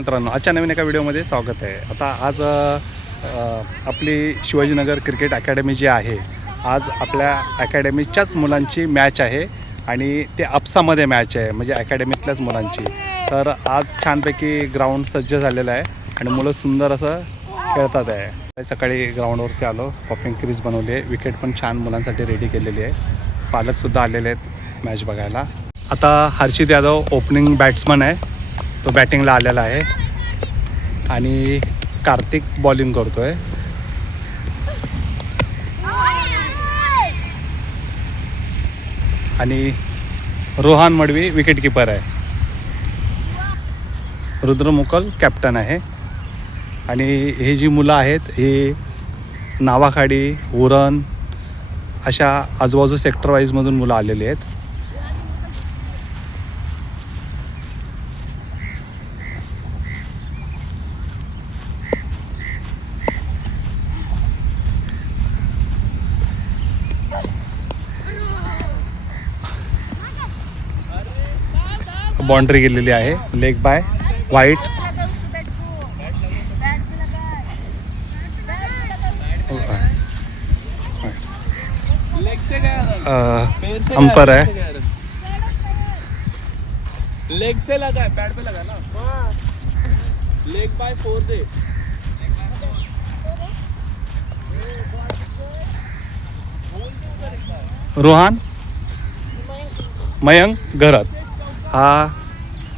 मित्रांनो आजच्या नवीन एका व्हिडिओमध्ये स्वागत आहे. आता आज आपली शिवाजीनगर क्रिकेट अकॅडमी जी आहे आज आपल्या अकॅडमीच्याच मुलांची मॅच आहे आणि ते अप्सामध्ये मॅच आहे म्हणजे अकॅडमीतल्याच मुलांची. तर आज छानपैकी ग्राउंड सज्ज झालेलं आहे आणि मुलं सुंदर असं खेळतात आहे. सकाळी ग्राउंडवरती आलो पॉपिंग क्रीज बनवली आहे विकेट पण छान मुलांसाठी रेडी केलेली आहे. पालकसुद्धा आलेले आहेत मॅच बघायला. आता हर्षित यादव ओपनिंग बॅट्समन आहे. तो बॅटिंगला आलेला आहे. आणि कार्तिक बॉलिंग करतो आहे आणि रोहन मडवी विकेट किपर आहे. रुद्र मुकल कॅप्टन आहे. आणि हे जी मुलं आहेत ही नावाखाडी उरण अशा आजूबाजू सेक्टर वाईजमधून मुलं आलेली आहेत. बाउंड्री गेलेली आहे. Leg bye white. अंपर आहे. लेग से लगा है पैड पे लगा ना लेग बाय फोर दे रोहन मयंक घरात. हा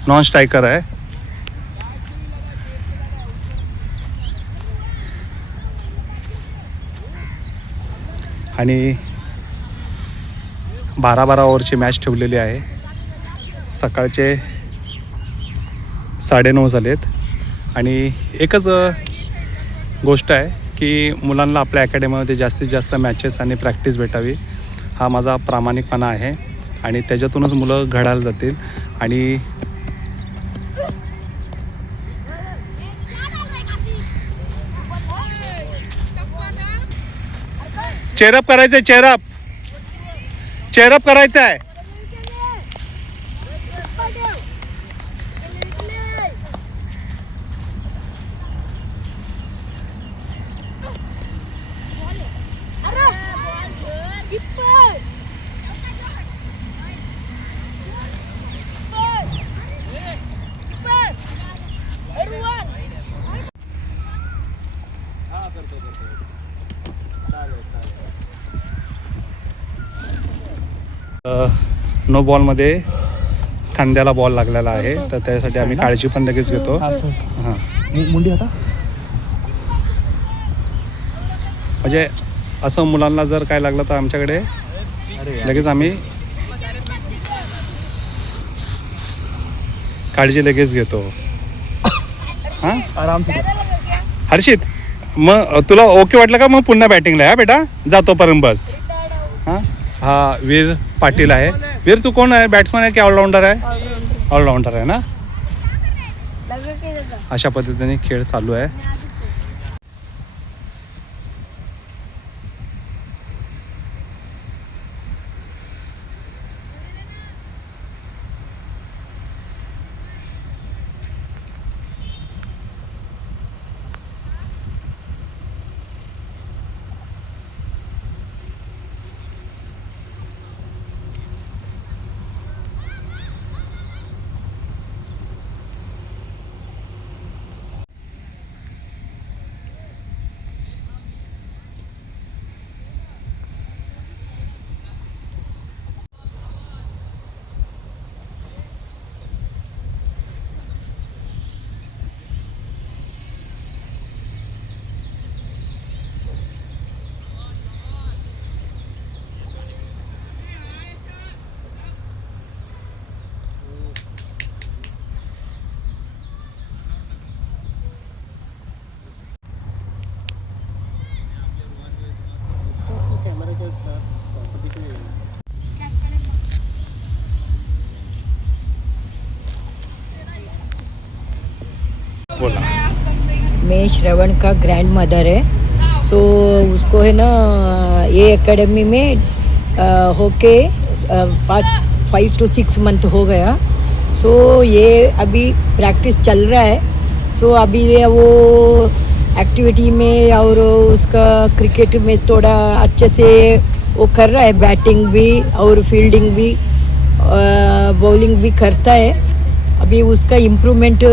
नॉन स्ट्रायकर आहे. आणि बारा बारा ओव्हरची मॅच ठेवलेली आहे. सकाळचे साडेनऊ झालेत. आणि एकच गोष्ट आहे की मुलांना आपल्या अकॅडमीमध्ये जास्तीत जास्त मॅचेस आणि प्रॅक्टिस भेटावी हा माझा प्रामाणिकपणा आहे. आणि त्याच्यातूनच मुलं घडायला जातील. आणि चेअरअप करायचं आहे चेअरअप चेअरअप करायचं आहे अरे किपर किपर रुवान हाँ करतो करतो चालेल चालेल नो बॉलमध्ये खांद्याला बॉल लागलेला आहे. तर त्यासाठी आम्ही काळजी पण लगेच घेतो. हां. मुंडी आता? म्हणजे असं मुलांना जर काय लागलं तर आमच्याकडे लगेच आम्ही काळजी लगेच घेतो. हां? आराम से हर्षित मग तुला ओके वाटलं का मग पुन्हा बॅटिंगला आहे हा बेटा जातोपर्यंत बस. हां? हा वीर पाटील आहे. वीर तू कोण आहे? बॅट्समन आहे की ऑलराऊंडर आहे? ऑलराऊंडर आहे ना? अशा पद्धतीने खेळ चालू आहे. मैं श्रवण का ग्रैंड मदर है। सो so, उसको है ना ये एकेडमी में होके पाँच फाइव टू सिक्स मंथ हो गया। सो so, ये अभी प्रैक्टिस चल रहा है। सो so, अभी वो एक्टिविटी में और उसका क्रिकेट में थोड़ा अच्छे से वो कर रहा है बैटिंग भी और फील्डिंग भी बॉलिंग भी करता है। अभी उसका इम्प्रूवमेंट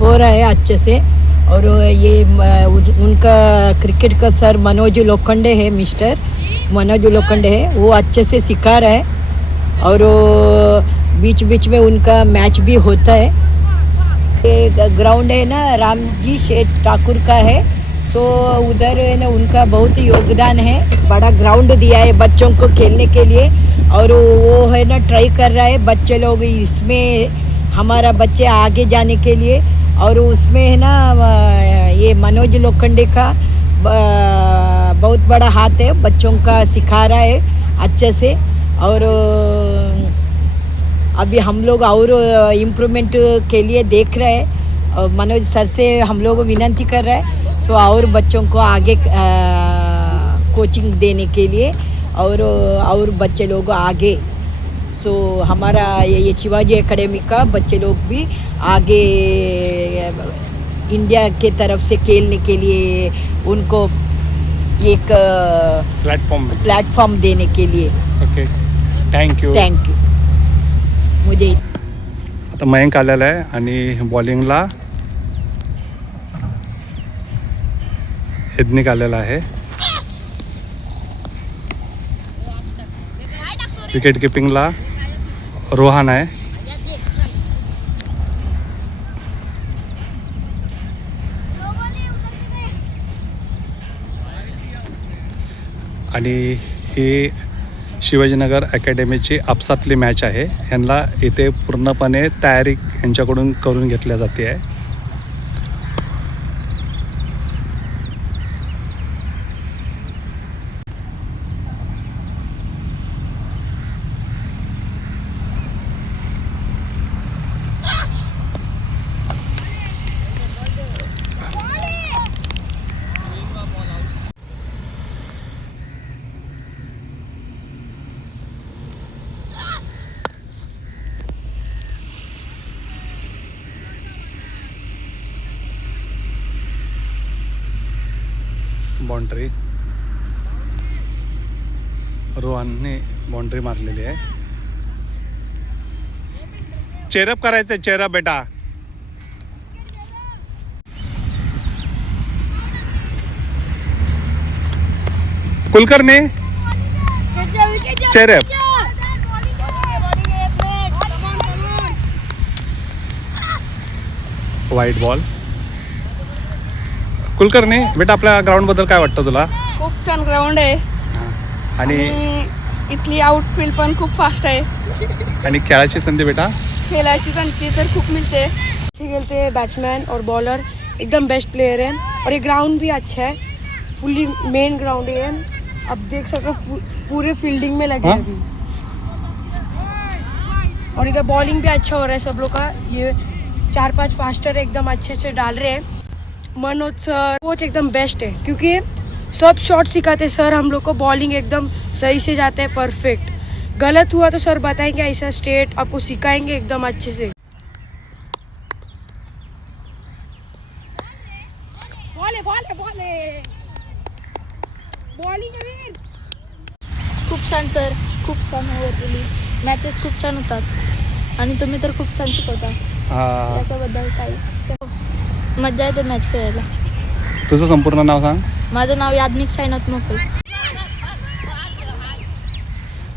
हो रहा है अच्छे से। और ये उनका क्रिकेट का सर मनोज लोखंडे है मिस्टर मनोज लोखंडे है, वो अच्छे से सिखा रहा है। और बीच बीच में उनका मैच भी होता है। ये ग्राउंड है ना, रामजी शेठ ठाकुर का है। सो उधर है ना, उनका बहुत योगदान है। बड़ा ग्राउंड दिया है बच्चों को खेलने के लिए। और वो है ना ट्राई कर रहा है बच्चे लोग इसमें, हमारा बच्चे आगे जाने के लिए। और उसमें है ना ये मनोज लोखंडे का बहुत बड़ा हाथ है, बच्चों का सिखा रहा है अच्छे से। और अभी हम लोग और इम्प्रूवमेंट के लिए देख रहे हैं। मनोज सर से हम लोग विनंती कर रहे हैं। सो और बच्चों को आगे कोचिंग देने के लिए और और बच्चे लोग आगे। सो हमारा ये ये शिवाजी एकेडमी का बच्चे लोग भी आगे इंडिया के तरफ़ से खेलने के लिए उनको एक प्लॅटफॉर्म प्लेटफॉर्म देने के लिए। Okay thank you thank you मुझे आता मयंक आलेला आहे आणि बॉलिंगला हेदनिक आलेला आहे. विकेट किपिंगला रोहान आहे. आणि ही शिवाजीनगर अकॅडमीची आपसातली मॅच आहे. ह्यांना इथे पूर्णपणे तयारी यांच्याकडून करून घेतल्या जाते आहे. रोहनने बाउंड्री मारलेली आहे. चेरअप करायचं चेरअप बेटा. Kulkarni? Cheer up white ball Kulkarni बेटा आपल्या ग्राउंडबद्दल काय वाटतं तुला? खूप छान ग्राउंड आहे. आणि इथली आउटफील्ड पण खूप फास्ट आहे. आणि खेळाची संधी बेटा? खेलायची संधी तर खूप मिलते अच्छे खेलते हैं बैट्समैन और बॉलर एकदम बेस्ट प्लेयर है और ये ग्राउंड भी अच्छा है फुल्ली मेन ग्राउंड है अब देख सकते हो पूरे फील्डिंग में लगे? अभी. और इधर बॉलिंग भी अच्छा हो रहा है सब लोग का. ये चार पांच फास्टर एकदम अच्छे अच्छे डाल रहे हैं. मनोज सर कोच एकदम बेस्ट है. क्योंकि सब शॉट सिखाते सर हम लोग को बॉलिंग एकदम सही से जाता है परफेक्ट गलत हुआ तो सर बताएंगे ऐसा स्टेट आपको सिखाएंगे एकदम अच्छे से। बॉले बॉले बॉले बॉलिंग खूप छान सर खूप छान मॅचेस खूप छान होतात. आणि तुम्ही तर खूप छान शिकवता. हा, त्याच्याबद्दल काहीच. मजा येते मॅच खेळायला. तुझं संपूर्ण नाव सांग. माझं नाव याज्ञिक साईनाथ मोकल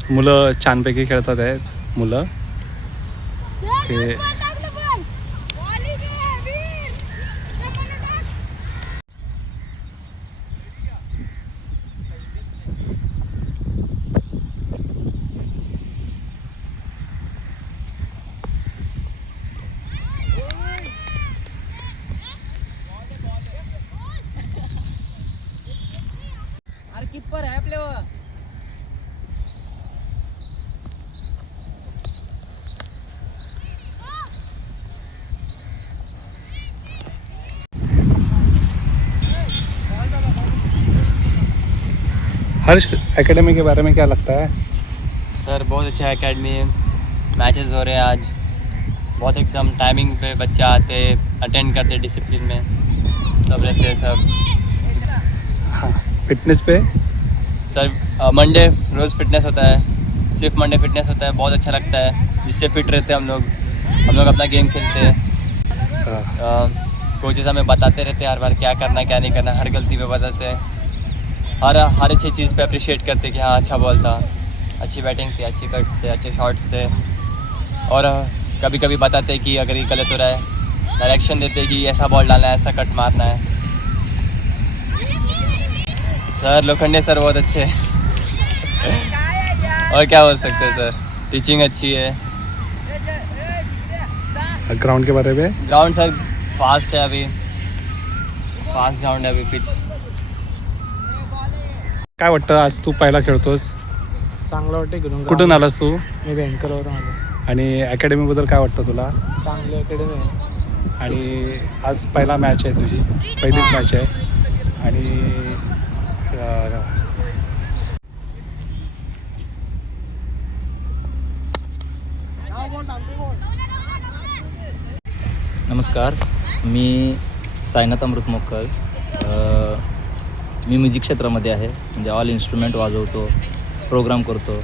मुलं छानपैकी खेळतात आहेत मुलं. ते हर्ष एकेडमी के बारे में क्या लगता है? सर बहुत अच्छा एकेडमी है। मैचेस हो रहे हैं आज। बहुत एकदम टाइमिंग पे बच्चे आते अटेंड करते डिसिप्लिन में। सब रहते हैं सब। हाँ फिटनेस पे? सर मंडे रोज़ फिटनेस होता है। सिर्फ़ मंडे फिटनेस होता है बहुत अच्छा लगता है। जिससे फिट रहते हैं हम लोग। हम लोग अपना गेम खेलते हैं। हाँ। कोचेस हमें बताते रहते हैं हर बार क्या करना है क्या नहीं करना हर गलती पे बताते हैं। हर हर अच्छी चीज़ पे अप्रिशिएट करते कि हाँ अच्छा बॉल था। अच्छी बैटिंग थी अच्छी कट थे अच्छे शॉट्स थे। और कभी कभी बताते कि अगर ये गलत हो रहा है डायरेक्शन देते कि ऐसा बॉल डालना है ऐसा कट मारना है। सर लोखंडे सर बहुत अच्छे हैं। और क्या बोल सकते हैं सर? टीचिंग अच्छी है। ग्राउंड के बारे में? ग्राउंड सर फास्ट है अभी। फास्ट ग्राउंड है अभी पिच काय वाटतं आज तू पहिला खेळतोस? चांगलं वाटतं घेऊन कुठून आलास तू? मी बँकरवरून आलो. आणि अकॅडमीबद्दल काय वाटतं तुला? चांगली अकॅडमी आहे. आणि आज पहिला मॅच आहे तुझी. पहिलीच मॅच आहे. आणि अं, नमस्कार. मी सायनाथ अमृत मोक्कल. अ, मी म्युझिक क्षेत्रामध्ये आहे. म्हणजे ऑल इन्स्ट्रुमेंट वाजवतो प्रोग्राम करतो.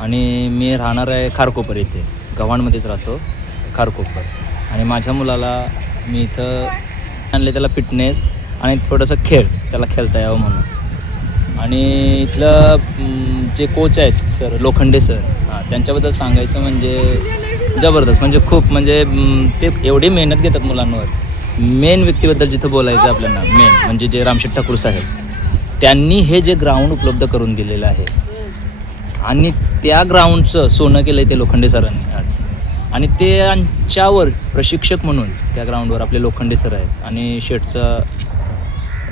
आणि मी राहणार आहे खारकोपर इथे. गव्हाणमध्येच राहतो खारकोपर. आणि माझ्या मुलाला मी इथं आणले त्याला फिटनेस आणि थोडंसं खेळ. त्याला खेळता यावं म्हणून. आणि इथलं जे कोच आहेत सर लोखंडे सर हां त्यांच्याबद्दल सांगायचं म्हणजे जबरदस्त. म्हणजे खूप म्हणजे ते एवढी मेहनत घेतात मुलांवर. मेन व्यक्तीबद्दल जिथं बोलायचं आपल्याला मेन म्हणजे जे रामशेठ ठाकूर साहेब त्यांनी हे जे ग्राउंड उपलब्ध करून दिलेलं आहे आणि त्या ग्राउंडचं सोनं केलं आहे ते लोखंडे सरांनी आज. आणि त्यांच्यावर प्रशिक्षक म्हणून त्या ग्राउंडवर आपले लोखंडे सर आहेत आणि शेठचं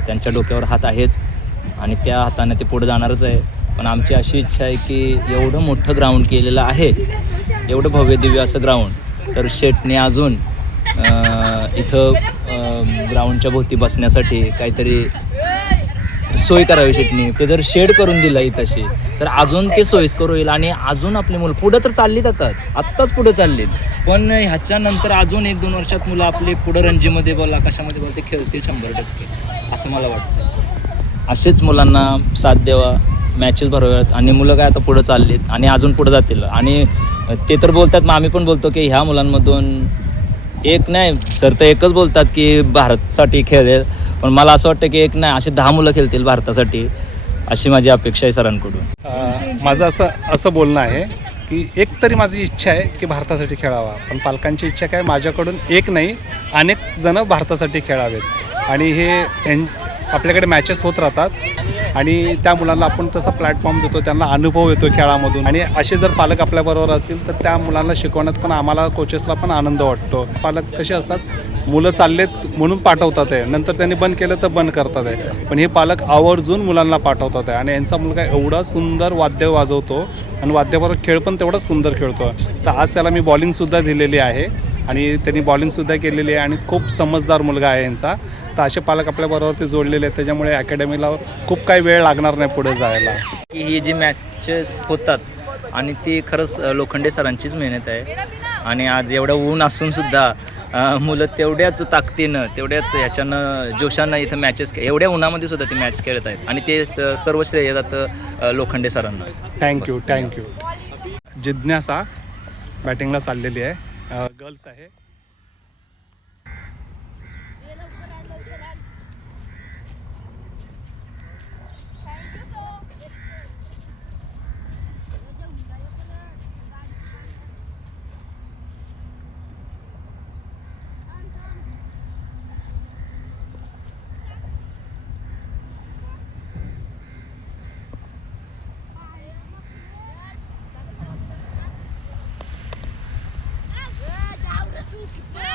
त्यांच्या डोक्यावर हात आहेच आणि त्या हाताने ते पुढे जाणारच आहे. पण आमची अशी इच्छा आहे की एवढं मोठं ग्राउंड केलेलं आहे एवढं भव्य दिव्य असं ग्राउंड तर शेटने अजून इथं ग्राउंडच्या भोवती बसण्यासाठी काहीतरी सोय करावी शेटनी ते जर शेड करून दिलं तशी तर अजून ते सोयीस्कर होईल आणि अजून आपली मुलं पुढं तर चाललीत आताच. आत्ताच पुढे चाललीत. पण ह्याच्यानंतर अजून एक दोन वर्षात मुलं आपले पुढं रणजीमध्ये बोला कशामध्ये बोला ते खेळतील शंभर टक्के असं मला वाटतं. असेच मुलांना साथ द्यावा मॅचेस भरव्यात आणि मुलं काय आता पुढं चाललीत आणि अजून पुढं जातील. आणि ते तर बोलतात मग आम्ही पण बोलतो की ह्या मुलांमधून एक नाही सर तर एकच बोलतात की भारतसाठी खेळेल. पण मला असं वाटतं की एक नाही असे दहा मुलं खेळतील भारतासाठी अशी माझी अपेक्षा आहे सरांकडून. माझं असं असं बोलणं आहे की एक तरी माझी इच्छा आहे की भारतासाठी खेळावा. पण पालकांची इच्छा काय माझ्याकडून एक नाही अनेक जणं भारतासाठी खेळावेत. आणि हे आपल्याकडे मॅचेस होत राहतात. आणि त्या मुलांना आपण तसा प्लॅटफॉर्म देतो त्यांना अनुभव येतो खेळामधून. आणि असे जर पालक आपल्याबरोबर असतील तर त्या मुलांना शिकवण्यात पण आम्हाला कोचेसला पण आनंद वाटतो. पालक कसे असतात मुलं चाललेत म्हणून पाठवतात आहे. नंतर त्यांनी बंद केलं तर बंद करतात आहे. पण हे पालक आवर्जून मुलांना पाठवतात आहे. आणि यांचा मुलगा एवढा सुंदर वाद्य वाजवतो आणि वाद्याबरोबर खेळ पण तेवढा सुंदर खेळतो. तर आज त्याला मी बॉलिंगसुद्धा दिलेली आहे. आणि त्यांनी बॉलिंगसुद्धा केलेली आहे. आणि खूप समजदार मुलगा आहे यांचा. तर असे पालक आपल्याबरोबर ते जोडलेले आहेत त्याच्यामुळे अकॅडमीला खूप काही वेळ लागणार नाही पुढे जायला. की ही जी मॅचेस होतात आणि ती खरंच लोखंडे सरांचीच मेहनत आहे. आणि आज एवढं ऊन असून सुद्धा अ, मुलं तेवढ्याच ताकदीनं तेवढ्याच ह्याच्यानं जोशानं इथं मॅचेस एवढ्या उन्हामध्ये सुद्धा ते मॅच खेळत आहेत. आणि ते स- सर्व श्रेय जातं अ, लोखंडे सरांना. थँक्यू थँक्यू जिज्ञासा बॅटिंगला चाललेली आहे. गर्ल्स आहे. Yeah.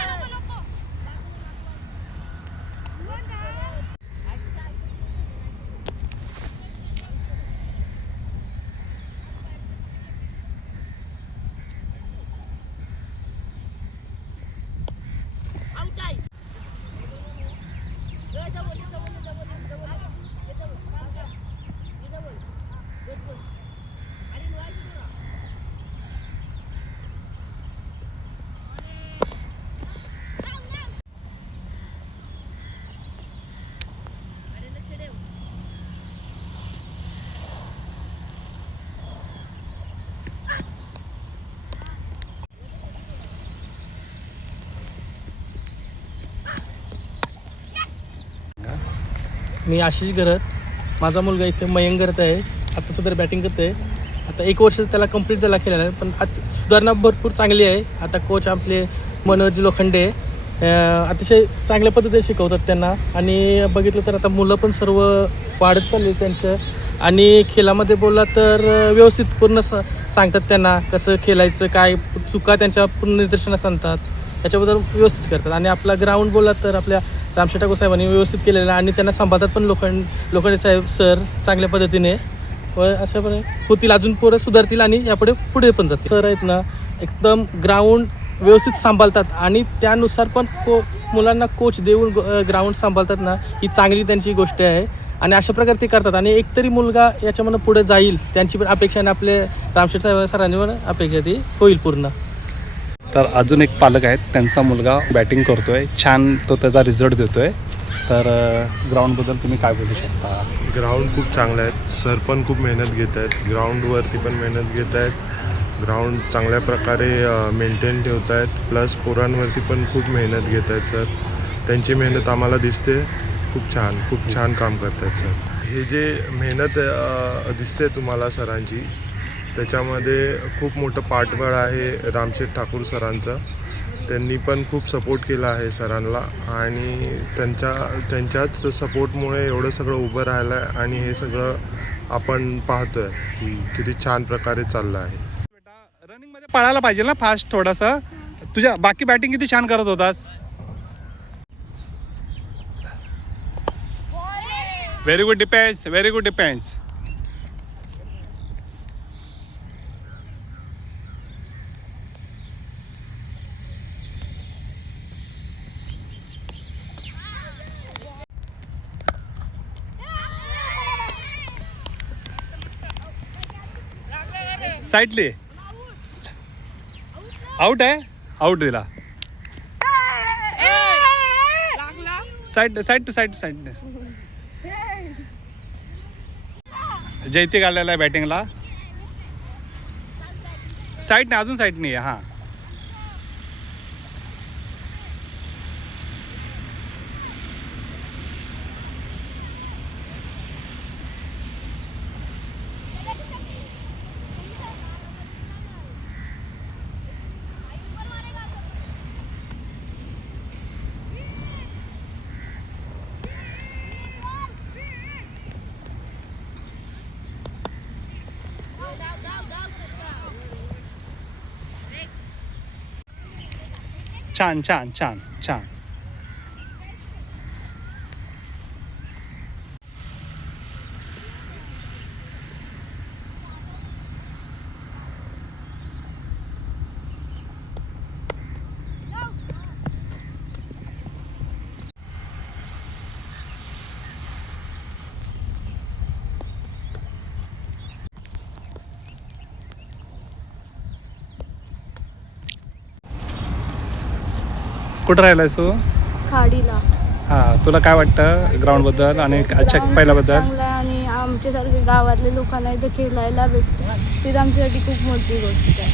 मी आशिष गरत माझा मुलगा इथे मयंक करत आहे. आता सदर बॅटिंग करत आहे आता एक वर्ष त्याला कंप्लीट झाला खेळायला पण आज सुधारणा भरपूर चांगली आहे. आता कोच आपले मनोज लोखंडे अतिशय चांगल्या पद्धतीने शिकवतात त्यांना. आणि बघितलं तर आता मुलं पण सर्व वाढत चालली त्यांचं आणि खेळामध्ये बोलला तर व्यवस्थित पूर्ण स सांगतात त्यांना कसं खेळायचं काय चुका त्यांच्या पूर्ण निदर्शनास सांगतात त्याच्याबद्दल व्यवस्थित करतात. आणि आपला ग्राउंड बोलला तर आपल्या रामशेठ ठाकूर साहेबांनी व्यवस्थित केलेलं आहे आणि त्यांना सांभाळतात पण लोखंड लोखंडे साहेब सर चांगल्या पद्धतीने. व अशाप्रकारे होतील. अजून पोरं सुधारतील आणि यापुढे पुढे पण जातील. सर आहेत ना एकदम ग्राउंड व्यवस्थित सांभाळतात आणि त्यानुसार पण को मुलांना कोच देऊन ग्राउंड सांभाळतात ना ही चांगली त्यांची गोष्ट आहे. आणि अशा प्रकारे ते करतात. आणि एकतरी मुलगा याच्यामधनं पुढे जाईल त्यांची पण अपेक्षा आणि आपले रामशेठ साहेब सरांनी पण अपेक्षा ती होईल पूर्ण. तर अजून एक पालक आहेत त्यांचा मुलगा बॅटिंग करतोय. छान तो त्याचा रिझल्ट देतोय. तर ग्राउंडबद्दल तुम्ही काय बोलू शकता? ग्राउंड खूप चांगलं आहे सर पण खूप मेहनत घेत आहेत. ग्राउंडवरती पण मेहनत घेत आहेत. ग्राउंड चांगल्या प्रकारे मेंटेन ठेवत आहेत. प्लस पोरांवरती पण खूप मेहनत घेत आहेत सर त्यांची मेहनत आम्हाला दिसते. खूप छान खूप छान काम करत आहेत सर हे जे मेहनत दिसते तुम्हाला सरांची त्याच्यामध्ये खूप मोठं पाठबळ आहे रामशेठ ठाकूर सरांचं. त्यांनी पण खूप सपोर्ट केला आहे सरांना आणि त्यांच्या त्यांच्याच सपोर्टमुळे एवढं सगळं उभं राहिलं आहे आणि हे सगळं आपण पाहतोय की किती छान प्रकारे चाललं आहे. रनिंगमध्ये पळायला पाहिजे ना फास्ट थोडासा. तुझ्या बाकी बॅटिंग किती छान करत होतास? Very good defence very good defence साईडली out आहे? आउट दिला. साईड साईड साईड साईड जैती आलेला आहे बॅटिंगला नाही अजून साईडने नाही हां. छान छान छान छान कुठं राहिलायस तू खाडीला. हां तुला काय वाटतं ग्राउंडबद्दल आणि अच्छा पहिल्याबद्दल? चांगलं आहे आणि आमच्यासारखे गावातले लोकांना इथे खेळायला भेटतं ती आमच्यासाठी खूप मोठी गोष्ट आहे.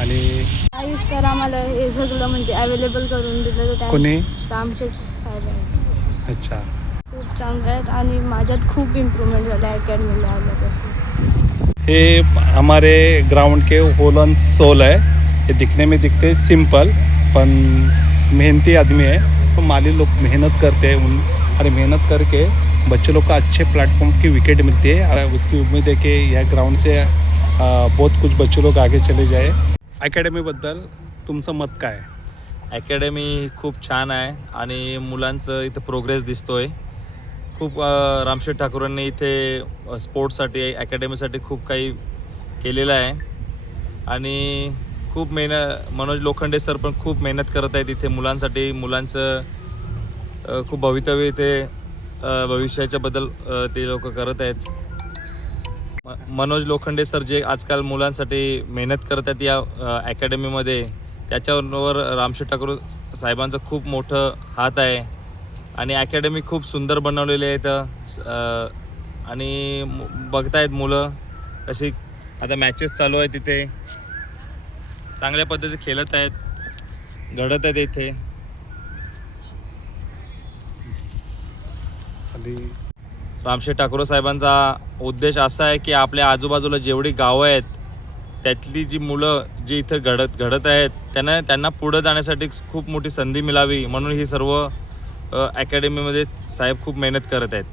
आणि आयुष तर आम्हाला हे सगळं म्हणजे अवेलेबल करून दिलं तर कोणी? रामशेठ साहेब आहेत. अच्छा. खूप चांगले आहेत आणि माझ्यात खूप इम्प्रूव्हमेंट झालं अकॅडमीला आल्यापासून. ये हमारे ग्राउंड के होल ऑन सोल है ये दिखने में दिखते सिंपल पण मेहनती आदमी है तो माली लोग मेहनत करते हैं उन अरे मेहनत करके बच्चे लोग का अच्छे प्लेटफॉर्म की विकेट मिलती है और उसकी उम्मीद है कि यह ग्राउंड से बहुत कुछ बच्चे लोग आगे चले जाए। अकॅडमीबद्दल तुमचं मत काय अकॅडमी खूप छान आहे आणि मुलांचं इथं प्रोग्रेस दिसतोय. खूप रामशेठ ठाकूरांनी इथे स्पोर्ट्ससाठी अकॅडमीसाठी खूप काही केलेलं आहे. आणि खूप मेहनत मनोज लोखंडे सर पण खूप मेहनत करत आहेत इथे मुलांसाठी. मुलांचं खूप भवितव्य इथे भविष्याच्याबद्दल ते लोक करत आहेत. म- मनोज लोखंडे सर जे आजकाल मुलांसाठी मेहनत करत आहेत या अकॅडमीमध्ये त्याच्यावर रामशेठ ठाकूर साहेबांचं खूप मोठं हात आहे. आणि अकॅडमी खूप सुंदर बनवलेली आहे आणि बघतायत मुलं अशी आता मॅचेस चालू आहेत तिथे चांगल्या पद्धतीने खेळत आहेत. घडत आहेत इथे. खाली. रामशेठ ठाकूर साहेबांचा उद्देश असा आहे की आपल्या आजूबाजूला जेवढी गावं आहेत त्यातली जी मुलं जी इथं घडत घडत आहेत त्यांना त्यांना पुढं जाण्यासाठी खूप मोठी संधी मिळावी म्हणून ही सर्व अकॅडमीमध्ये साहेब खूप मेहनत करत आहेत.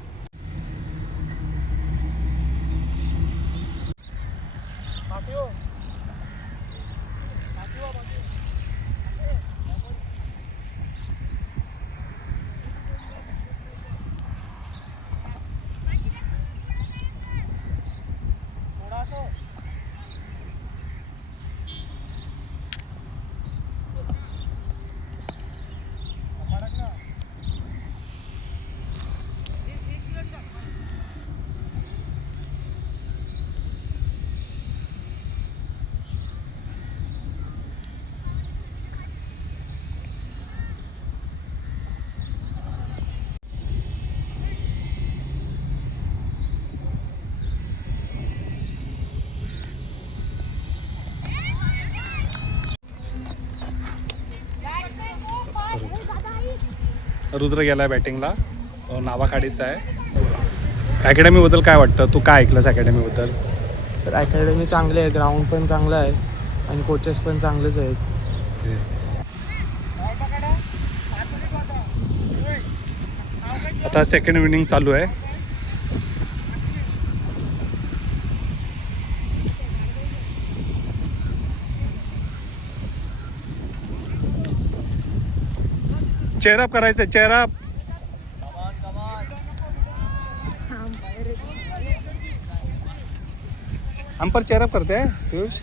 रुद्र गेला आहे बॅटिंगला नावाखाडीचा आहे. अकॅडमीबद्दल काय वाटतं? तू काय ऐकलंस अकॅडमीबद्दल सर अकॅडमी चांगली आहे ग्राउंड पण चांगलं आहे आणि कोचेस पण चांगलेच आहेत. आता सेकंड इनिंग चालू आहे. चेअरअप करायचं चेअरअप अंपर चेअरअप करते पियुष.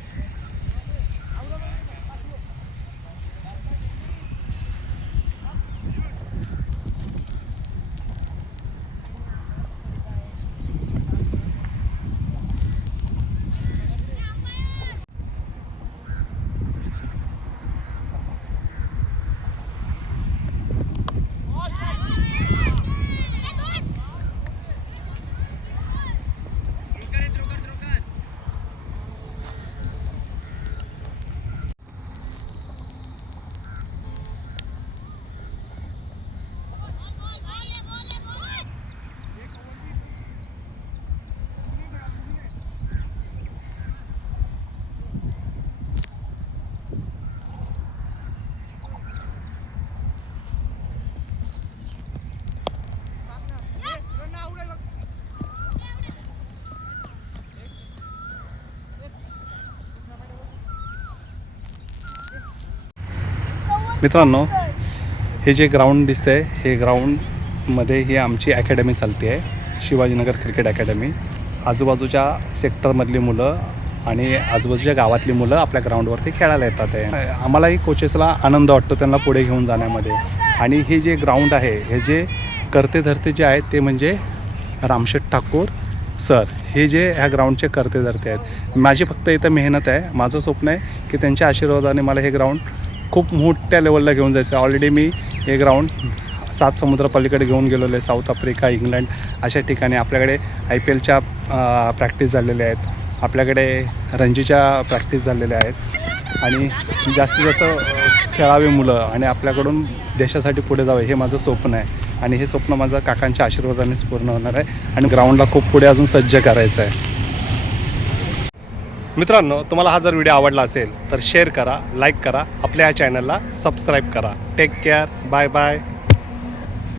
मित्रांनो हे जे ग्राउंड दिसतंय हे ग्राउंडमध्ये ही आमची अकॅडमी चालते आहे शिवाजीनगर क्रिकेट अकॅडमी आजूबाजूच्या सेक्टरमधली मुलं आणि आजूबाजूच्या गावातली मुलं आपल्या ग्राउंडवरती खेळायला येतात आहे. आम्हालाही कोचेसला आनंद वाटतो त्यांना पुढे घेऊन जाण्यामध्ये. आणि हे जे ग्राउंड आहे हे जे करते धरते जे आहेत ते म्हणजे रामशेठ ठाकूर सर. हे जे ह्या ग्राउंडचे करते धरते आहेत. माझी फक्त इथं मेहनत आहे. माझं स्वप्न आहे की त्यांच्या आशीर्वादाने मला हे ग्राउंड खूप मोठ्या लेवलला घेऊन जायचं. आहे ऑलरेडी मी हे ग्राउंड सात समुद्र पलीकडे घेऊन गेलेलो आहे. साऊथ आफ्रिका इंग्लंड अशा ठिकाणी आपल्याकडे आय पी एलच्या प्रॅक्टिस झालेल्या आहेत. आपल्याकडे रणजीच्या प्रॅक्टिस झालेल्या आहेत. आणि जास्तीत जास्त खेळावे मुलं आणि आपल्याकडून देशासाठी पुढे जावे हे माझं स्वप्न आहे. आणि हे स्वप्न माझं काकांच्या आशीर्वादानेच पूर्ण होणार आहे. आणि ग्राउंडला खूप पुढे अजून सज्ज करायचं आहे. मित्रांनो तुम्हाला हा जर व्हिडिओ आवडला असेल तर शेअर करा लाईक करा आपल्या या चॅनलला सबस्क्राईब करा. Take care bye bye